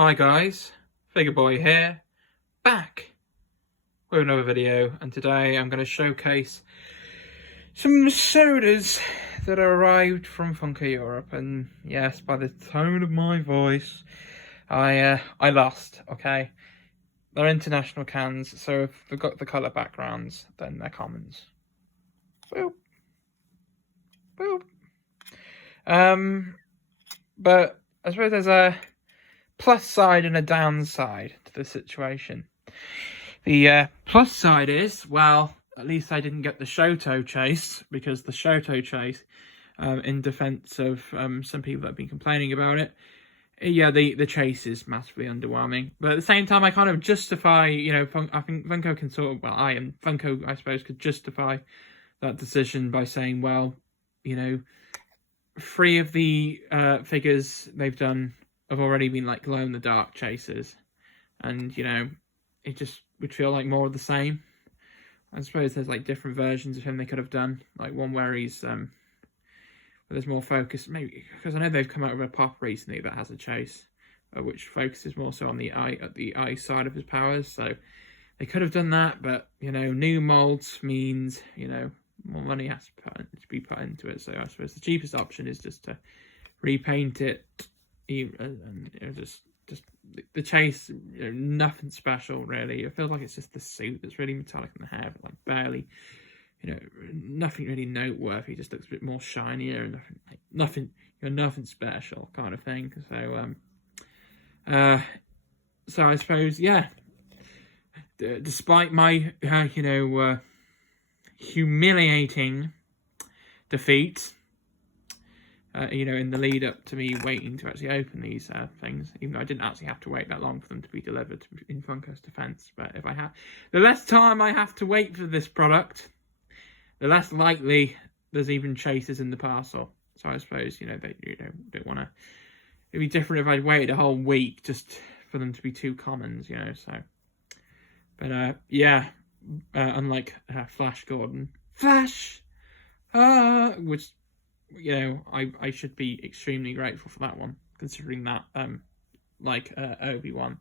Hi guys, Figure-Boi here, back with another video, and today I'm going to showcase some sodas that arrived from Funko Europe. And yes, by the tone of my voice, I lost. Okay, they're international cans, so if they've got the colour backgrounds, then they're commons. Boop, boop. But I suppose there's a plus side and a downside to the situation. The plus side is, well, at least I didn't get the Shoto chase, because the Shoto chase, in defense of some people that have been complaining about it, yeah, the chase is massively underwhelming. But at the same time, I kind of justify, I think Funko can sort of, Funko, I suppose, could justify that decision by saying, well, 3 of the figures they've done have already been like glow-in-the-dark chases, and it just would feel like more of the same. I suppose there's like different versions of him they could have done, like one where he's where there's more focus, maybe because I know they've come out with a pop recently that has a chase, which focuses more so on the eye side of his powers. So they could have done that, but new molds means more money has to be put into it. So I suppose the cheapest option is just to repaint it, and just the chase, nothing special really. It feels like it's just the suit that's really metallic in the hair, but like barely, nothing really noteworthy. It just looks a bit more shinier and nothing special kind of thing. So I suppose, yeah, despite my humiliating defeat, in the lead up to me waiting to actually open these things, even though I didn't actually have to wait that long for them to be delivered in Funko's defense. But if I have, the less time I have to wait for this product, the less likely there's even chases in the parcel. So I suppose, they don't want to, it'd be different if I'd waited a whole week just for them to be 2 commons, so. But yeah, unlike Flash Gordon, which, I should be extremely grateful for that one, considering that Obi-Wan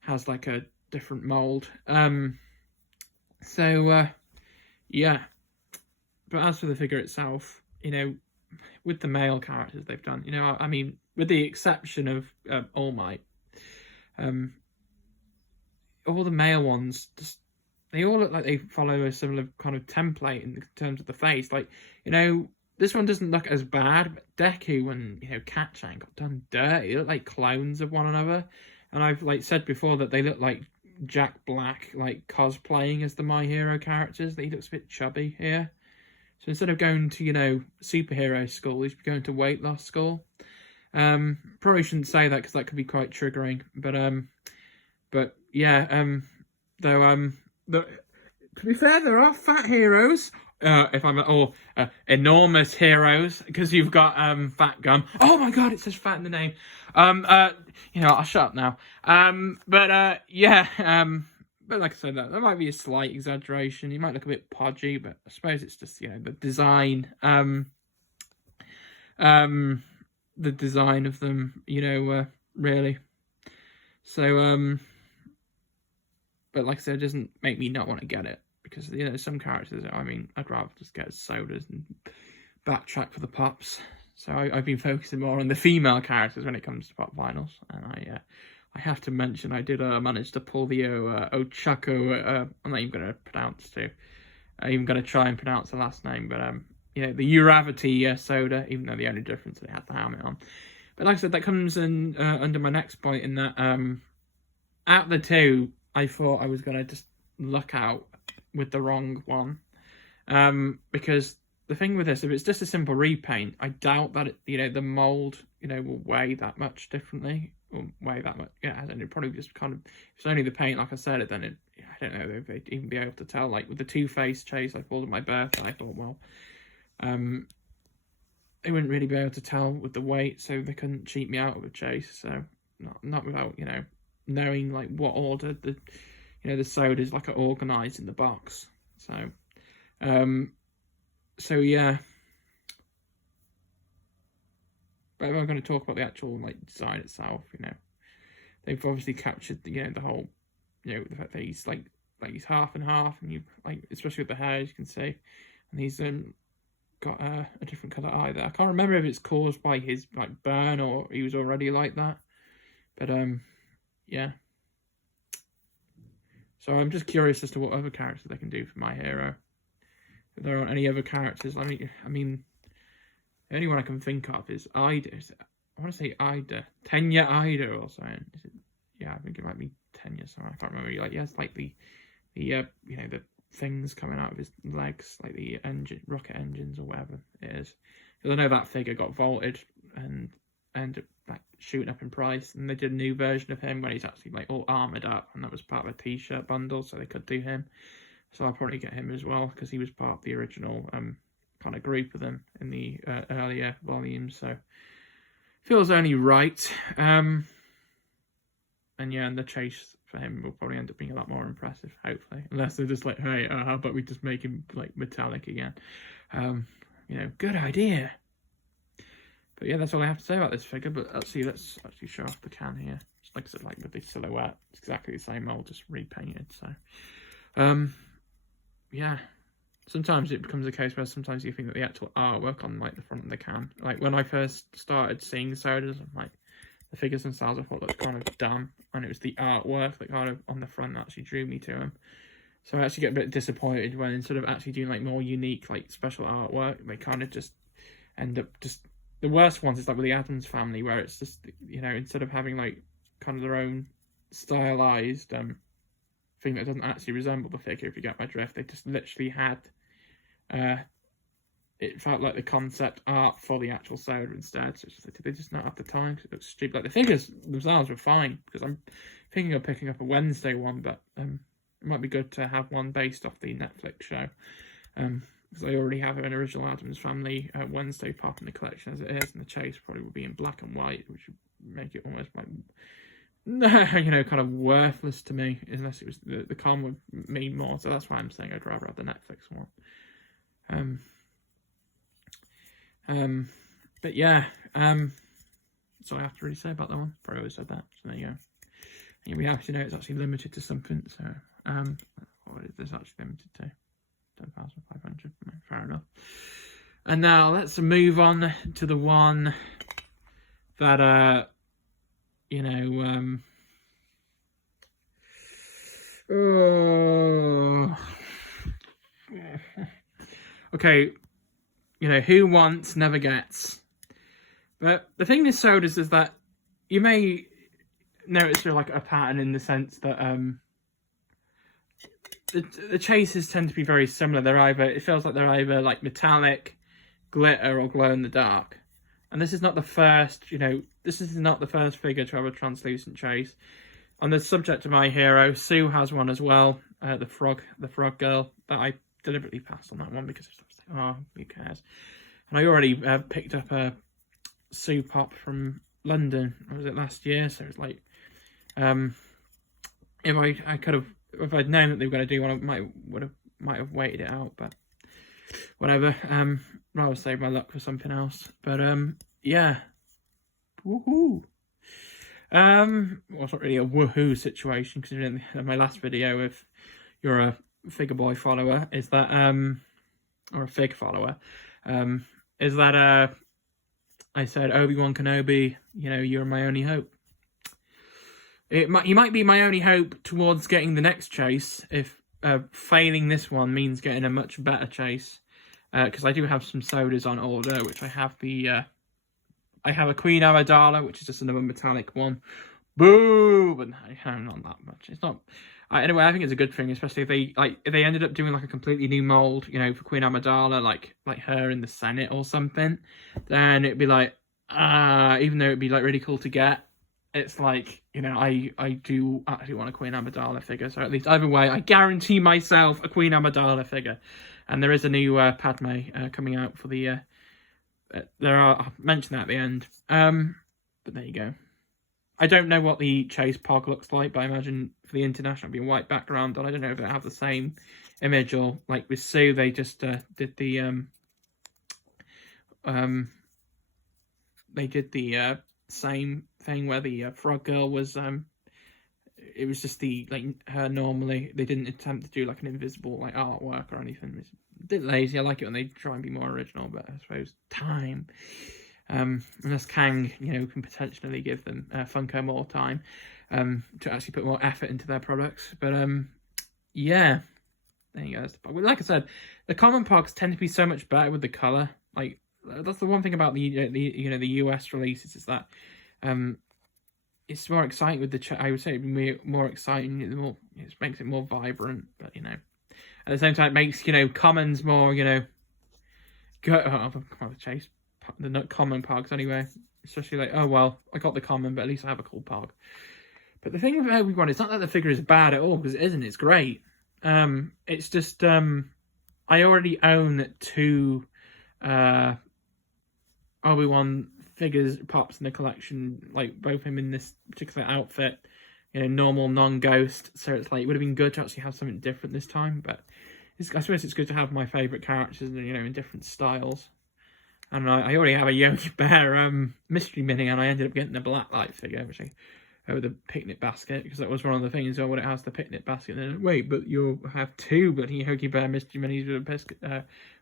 has like a different mold. Yeah. But as for the figure itself, with the male characters they've done, I mean, with the exception of All Might, all the male ones they all look like they follow a similar kind of template in terms of the face. Like, this one doesn't look as bad, but Deku and, Cat-chan got done dirty. They look like clones of one another. And I've, said before that they look like Jack Black, cosplaying as the My Hero characters. He looks a bit chubby here. So instead of going to, superhero school, he's going to weight loss school. Probably shouldn't say that because that could be quite triggering. But yeah, to be fair, there are fat heroes. Enormous heroes, because you've got Fat Gum. Oh my god, it says fat in the name. I'll shut up now. But like I said, that might be a slight exaggeration. He might look a bit podgy, but I suppose it's just the design. The design of them, really. So but like I said, it doesn't make me not want to get it, because some characters, I mean, I'd rather just get sodas and backtrack for the pops. So I've been focusing more on the female characters when it comes to pop vinyls, and I have to mention I did manage to pull the Ochako. I'm not even going to pronounce too. I'm even going to try and pronounce the last name, but the Uravity soda, even though the only difference is it has the helmet on. But like I said, that comes in under my next point, in that out of the 2, I thought I was going to just luck out with the wrong one. Because the thing with this, if it's just a simple repaint, I doubt that the mold, will weigh that much differently. Or weigh that much. Yeah, and it probably just kind of, if it's only the paint, like I said, then I don't know if they'd even be able to tell. Like with the Two-Face chase I pulled at my birthday, I thought, well, they wouldn't really be able to tell with the weight, so they couldn't cheat me out of a chase. So not without, knowing what order the sodas are organised in the box. So yeah. But if I'm going to talk about the actual design itself, they've obviously captured the whole, the fact that he's like he's half and half, and you like, especially with the hair, as you can see, and he's got a different color eye there. I can't remember if it's caused by his like burn or he was already like that, but yeah. So I'm just curious as to what other characters they can do for my hero. If there aren't any other characters, I mean, the only one I can think of is Ida. I want to say Ida, Tenya Ida or something. Yeah, I think it might be Tenya. So I can't remember. Like, yeah, it's like the the things coming out of his legs, like the rocket engines or whatever it is. Because I know that figure got vaulted and ended up like shooting up in price, and they did a new version of him when he's actually like all armored up, and that was part of a t-shirt bundle, so they could do him. So I'll probably get him as well, because he was part of the original kind of group of them in the earlier volumes, so feels only right. And yeah, and the chase for him will probably end up being a lot more impressive, hopefully, unless they're just like, hey, how about we just make him like metallic again? Good idea. But yeah, that's all I have to say about this figure. But let's actually show off the can here. Just like I said, like with the silhouette, it's exactly the same mold, just repainted. So, yeah. Sometimes it becomes a case where sometimes you think that the actual artwork on like the front of the can, like when I first started seeing sodas, like the figures themselves, I thought looked kind of dumb, and it was the artwork that kind of on the front that actually drew me to them. So I actually get a bit disappointed when instead of actually doing like more unique, like special artwork, they kind of just end up just. The worst ones is like with the Addams Family, where it's just, instead of having like kind of their own stylized thing that doesn't actually resemble the figure, if you get my drift, they just literally had it felt like the concept art for the actual soda instead. So it's just like, did they just not have the time? Because it looks stupid. Like the figures themselves were fine, because I'm thinking of picking up a Wednesday one, but it might be good to have one based off the Netflix show. Because I already have an original Addams Family Wednesday pop in the collection as it is, and the chase probably would be in black and white, which would make it almost like, kind of worthless to me, unless it was the con would mean more. So that's why I'm saying I'd rather have the Netflix one. But yeah, that's all I have to really say about that one. Probably always said that. So there you go. And we have to know it's actually limited to something. So what is this actually limited to? 10,500. Fair enough. And now let's move on to the one that okay, who wants never gets. But the thing with sodas is that you may notice like a pattern in the sense that the chases tend to be very similar. It feels like they're either like metallic, glitter, or glow in the dark. And this is not the first, this is not the first figure to have a translucent chase. On the subject of my hero, Sue has one as well, the frog girl, but I deliberately passed on that one because who cares? And I already picked up a Sue pop from London. Was it last year? So it's like, if I'd known that they were going to do one, I might have waited it out, but whatever. Rather save my luck for something else. But yeah, woohoo. Well, it's not really a woohoo situation, considering my last video, if you're a Figure-Boi follower, is that or a Fig follower, is that I said Obi-Wan Kenobi, you're my only hope. You might be my only hope towards getting the next chase if failing this one means getting a much better chase. Because I do have some sodas on order, which I have I have a Queen Amidala, which is just another metallic one. Boo! But not that much. It's not. Anyway, I think it's a good thing, especially if they ended up doing like a completely new mold, for Queen Amidala, like her in the Senate or something. Then it'd be like, even though it'd be like really cool to get, it's like, I do actually want a Queen Amidala figure. So at least either way, I guarantee myself a Queen Amidala figure. And there is a new Padme coming out for the. I'll mention that at the end. But there you go. I don't know what the Chase Pog looks like, but I imagine for the international it'll be a white background. And I don't know if they have the same image, or like with Sue, they just did the they did the same thing where the frog girl was it was just her normally. They didn't attempt to do like an invisible like artwork or anything. It's a bit lazy. I like it when they try and be more original, but I suppose time. Unless Kang, can potentially give them Funko more time to actually put more effort into their products. But yeah, there you go. Like I said, the common pogs tend to be so much better with the color. Like that's the one thing about the US releases is that it's more exciting with the. I would say it'd be more exciting. It makes it more vibrant, but at the same time, it makes commons more chase the not common pogs anyway. Especially like, oh well, I got the common, but at least I have a cool pog. But the thing with everyone, it's not that the figure is bad at all, because it isn't. It's great. It's just I already own 2 Obi-Wan figures, pops in the collection, like both him in this particular outfit, normal, non-ghost. So it's like it would have been good to actually have something different this time. But I suppose it's good to have my favourite characters, in different styles. And I already have a Yogi Bear mystery mini, and I ended up getting the black light figure, which with the picnic basket, because that was one of the things. When it has the picnic basket, and then wait, but you'll have 2 bloody Yogi Bear mystery minis with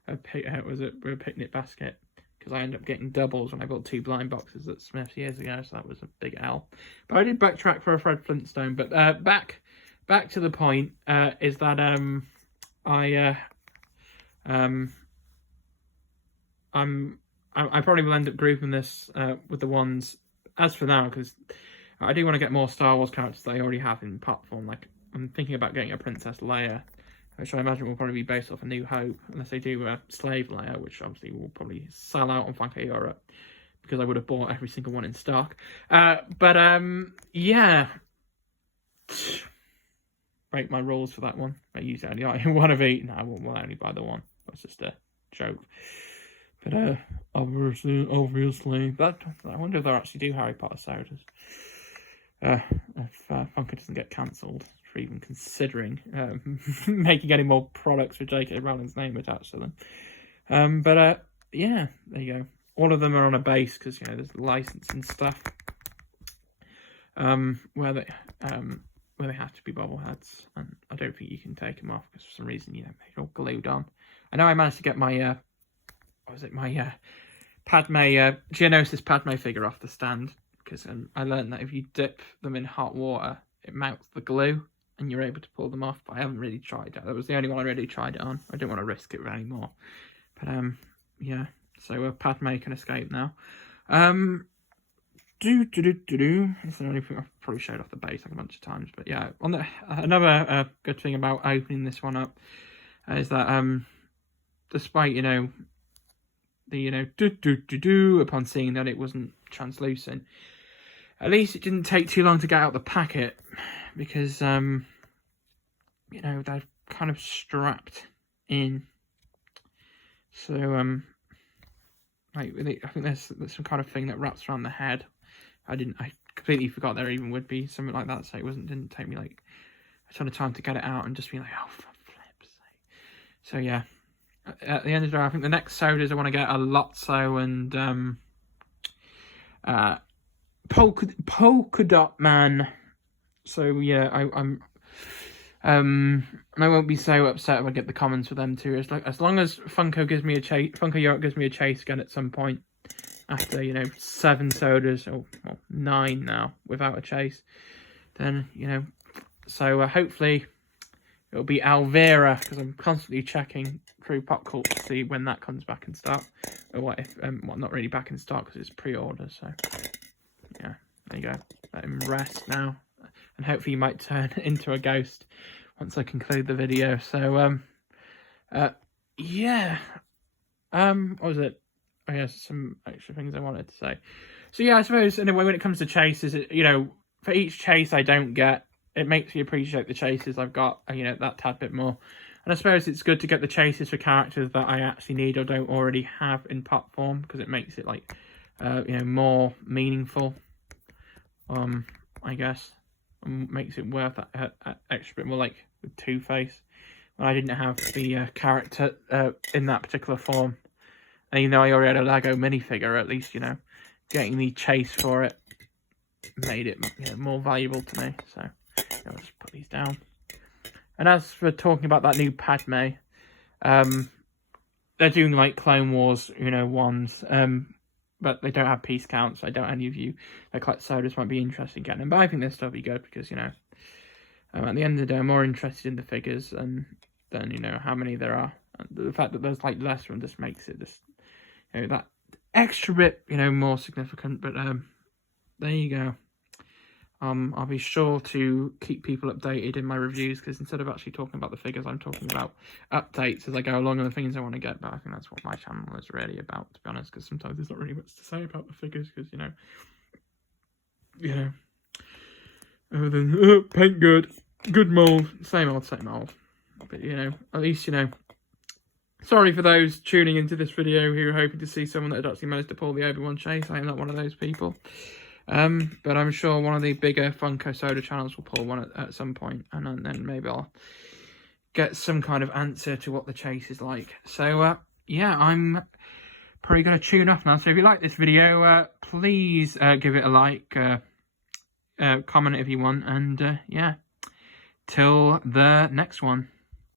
a picnic basket, because I ended up getting doubles when I bought 2 blind boxes at Smith's years ago, so that was a big L. But I did backtrack for a Fred Flintstone. But back to the point is that I probably will end up grouping this with the ones as for now, because I do want to get more Star Wars characters that I already have in pop form. Like I'm thinking about getting a Princess Leia, which I imagine will probably be based off A New Hope, unless they do a Slave Leia, which obviously will probably sell out on Funko Europe, because I would have bought every single one in stock. Yeah. Break my rules for that one. I use only one of each. No, I won't only buy the one. That's just a joke. But obviously, that I wonder if they'll actually do Harry Potter sodas. If Funko doesn't get cancelled for even considering making any more products with J.K. Rowling's name attached to them. Yeah, there you go. All of them are on a base because there's licensing stuff. Where they have to be bobbleheads, and I don't think you can take them off because for some reason they're all glued on. I know I managed to get my Geonosis Padme figure off the stand, because I learned that if you dip them in hot water, it melts the glue and you're able to pull them off. But I haven't really tried it. That was the only one I really tried it on. I didn't want to risk it anymore. But yeah. So Padme can escape now. It's the only thing I've probably showed off the base like a bunch of times. But yeah, another good thing about opening this one up is that despite upon seeing that it wasn't translucent, at least it didn't take too long to get out the packet, because they're kind of strapped in. So I think there's some kind of thing that wraps around the head. I completely forgot there even would be something like that, so didn't take me like a ton of time to get it out and just be like, oh, for flip's sake. So yeah. At the end of the day, I think the next sodas I want to get are Lotso and Polka Dot Man. So yeah, I won't be so upset if I get the commons for them too. As long as Funko gives me a chase, Funko Europe gives me a chase again at some point after 7 sodas or 9 now without a chase, then so hopefully it'll be Alvera, because I'm constantly checking through Pop Cult to see when that comes back in stock, or what if not really back in stock because it's pre-order. So yeah, there you go. Let him rest now, and hopefully he might turn into a ghost once I conclude the video. So yeah, what was it? I guess some extra things I wanted to say. So yeah, I suppose in a way, when it comes to chases, for each chase I don't get, it makes me appreciate the chases I've got, that tad bit more. And I suppose it's good to get the chases for characters that I actually need or don't already have in pop form, because it makes it like, more meaningful. I guess, and makes it worth that extra bit more. Like with Two-Face, when I didn't have the character in that particular form, and even though I already had a Lego minifigure, at least getting the chase for it made it more valuable to me. So I'll just put these down. And as for talking about that new Padme, they're doing like Clone Wars, you know, ones, but they don't have piece counts. So I doubt any of you that collect sodas might be interested in getting them. But I think this stuff will be good because, you know, at the end of the day, I'm more interested in the figures than you know, how many there are. And the fact that there's like less one just makes it just, you know, that extra bit, you know, more significant. But there you go. I'll be sure to keep people updated in my reviews, because instead of actually talking about the figures, I'm talking about updates as I go along and the things I want to get. But I think that's what my channel is really about, to be honest, because sometimes there's not really much to say about the figures, because, you know, other than paint good mold, same old. But, you know, at least, you know, sorry for those tuning into this video who are hoping to see someone that had actually managed to pull the Obi-Wan chase. I am not one of those people. But I'm sure one of the bigger Funko Soda channels will pull one at some point, and then maybe I'll get some kind of answer to what the chase is like. So, yeah, I'm probably going to tune off now. So if you like this video, please give it a like, comment if you want, and yeah, till the next one.